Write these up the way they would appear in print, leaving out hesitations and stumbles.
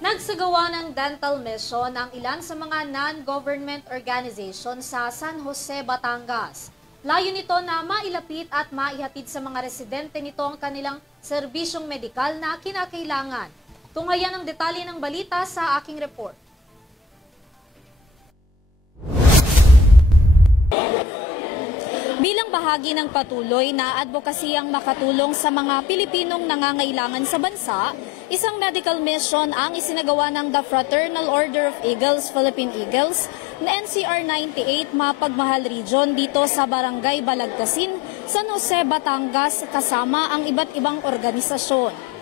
Nagsagawa ng dental mission ang ilan sa mga non-government organization sa San Jose, Batangas. Layo nito na mailapit at maihatid sa mga residente nito ang kanilang serbisyong medikal na kinakailangan. Tunghayan ang detalye ng balita sa aking report. Bilang bahagi ng patuloy na advokasiyang makatulong sa mga Pilipinong nangangailangan sa bansa, isang medical mission ang isinagawa ng The Fraternal Order of Eagles, Philippine Eagles, na NCR 98 Mapagmahal Region dito sa Barangay Balagtasin, San Jose, Batangas, kasama ang iba't ibang organisasyon.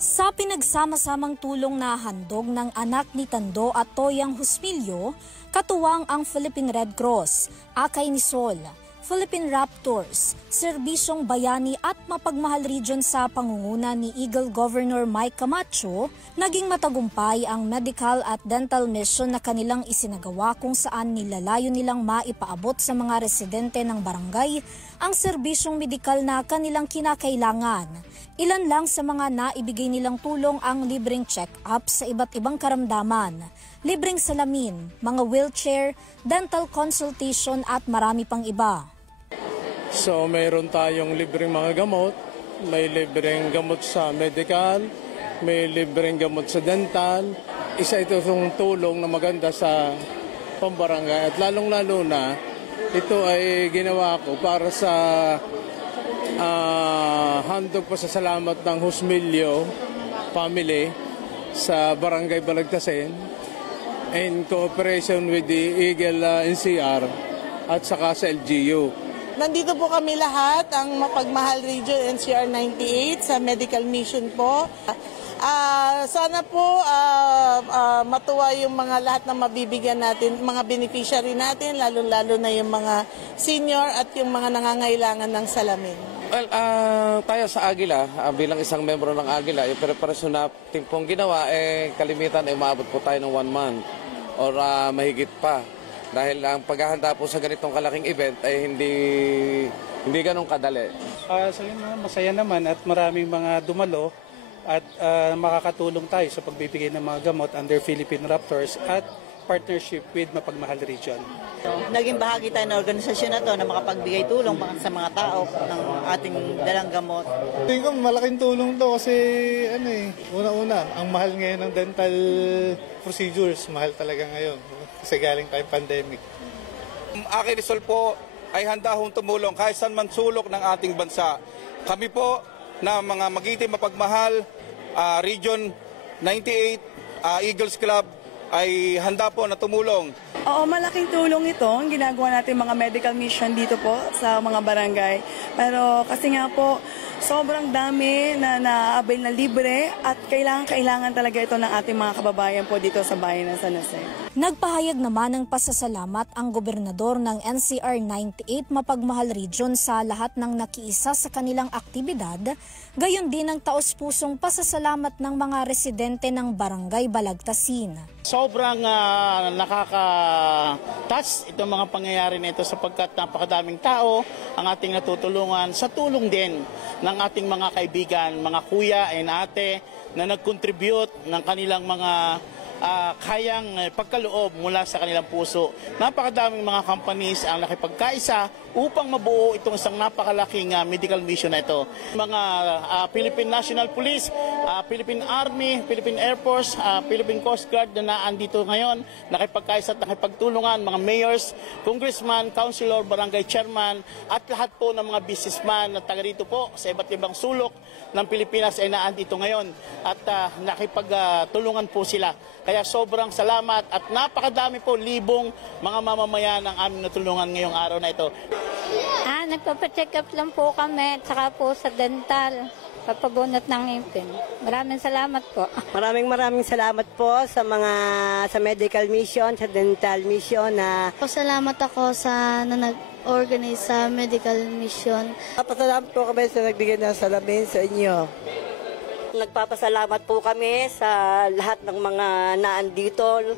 Sa pinagsama-samang tulong na handog ng anak ni Tando at Toyang Huspilyo, katuwang ang Philippine Red Cross, Akay ni Sol, Philippine Raptors, Serbisyong Bayani at Mapagmahal Region sa pangunguna ni Eagle Governor Mike Camacho, naging matagumpay ang medical at dental mission na kanilang isinagawa kung saan nilalayo nilang maipaabot sa mga residente ng barangay ang serbisyong medikal na kanilang kinakailangan. Ilan lang sa mga naibigay nilang tulong ang libreng check-up sa iba't ibang karamdaman, libreng salamin, mga wheelchair, dental consultation at marami pang iba. So mayroon tayong libreng mga gamot, may libreng gamot sa medical, may libreng gamot sa dental. Isa ito itong tulong na maganda sa pambarangay at lalong-lalo na ito ay ginawa ko para sa handog pasasalamat ng Husmilyo family sa Barangay Balagtasin in cooperation with the Eagle NCR at saka sa LGU. Nandito po kami lahat, ang Mapagmahal Region NCR 98 sa medical mission po. Sana po matuwa yung mga lahat na mabibigyan natin, mga beneficiary natin, lalo-lalo na yung mga senior at yung mga nangangailangan ng salamin. Well, tayo sa Agila, bilang isang membro ng Agila, yung preparasyon natin pong ginawa, kalimitan ay maabot po tayo ng 1 month or mahigit pa. Dahil ang paghahanda po sa ganitong kalaking event ay hindi ganun kadali. Masaya naman at maraming mga dumalo at makakatulong tayo sa pagbibigay ng mga gamot under Philippine Raptors at partnership with Mapagmahal Region. Naging bahagi tayo ng organisasyon na to na makapagbigay tulong sa mga tao ng ating dalang gamot. Tingin ko malaking tulong to kasi una-una, ang mahal ngayon ng dental procedures, mahal talaga ngayon kasi galing tayong pandemic. Akay Rizal po ay handa hong tumulong kahit saan man sulok ng ating bansa. Kami po na mga Magiting Mapagmahal Region 98 Eagles Club ay handa po na tumulong. Oo, malaking tulong ito ang ginagawa natin mga medical mission dito po sa mga barangay. Pero kasi nga po, sobrang dami na naaabay na libre at kailangan talaga ito ng ating mga kababayan po dito sa bayan ng San Jose. Nagpahayag naman ng pasasalamat ang gobernador ng NCR 98 Mapagmahal Region sa lahat ng nakiisa sa kanilang aktibidad, gayon din ang taos-pusong pasasalamat ng mga residente ng Barangay Balagtasin. Sobrang nakaka-touch itong mga pangyayari nito sapagkat napakadaming tao ang ating natutulungan sa tulong din ng ating mga kaibigan, mga kuya and ate na nag-contribute ng kanilang mga kayang pagkaloob mula sa kanilang puso. Napakadaming mga companies ang nakipagkaisa upang mabuo itong isang napakalaking medical mission na ito. Mga Philippine National Police, Philippine Army, Philippine Air Force, Philippine Coast Guard na naandito ngayon, nakipagkaisa at nakipagtulungan, mga mayors, congressman, councilor, barangay chairman, at lahat po ng mga businessman na taga rito po sa iba't ibang sulok ng Pilipinas ay naandito ngayon at nakipagtulungan po sila. Kaya sobrang salamat at napakadami po libong mga mamamayan ang aming natulungan ngayong araw na ito. Nagpapacheck up lang po kami at saka po sa dental, papabunot ng ngipin. Maraming salamat po. Maraming salamat po sa medical mission, sa dental mission na Salamat ako sa nag-organize sa medical mission. Pasalamat po kami sa nagbigay ng salamin sa inyo. Nagpapasalamat po kami sa lahat ng mga naandito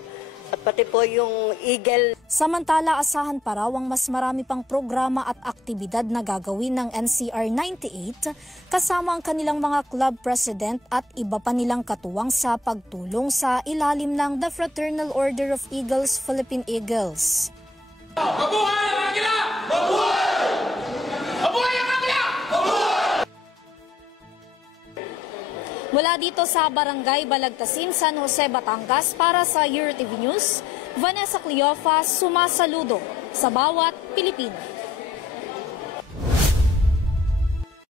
At pati po yung Eagle. Samantala, asahan pa raw ang mas marami pang programa at aktibidad na gagawin ng NCR 98 kasama ang kanilang mga club president at iba pa nilang katuwang sa pagtulong sa ilalim ng The Fraternal Order of Eagles, Philippine Eagles. Mabuhay ang Agila! Mabuhay! Mabuhay ang Agila! Mabuhay! Mula dito sa Barangay Balagtasin, San Jose, Batangas, para sa EuroTV News, Vanessa Cleofa, sumasaludo sa bawat Pilipino.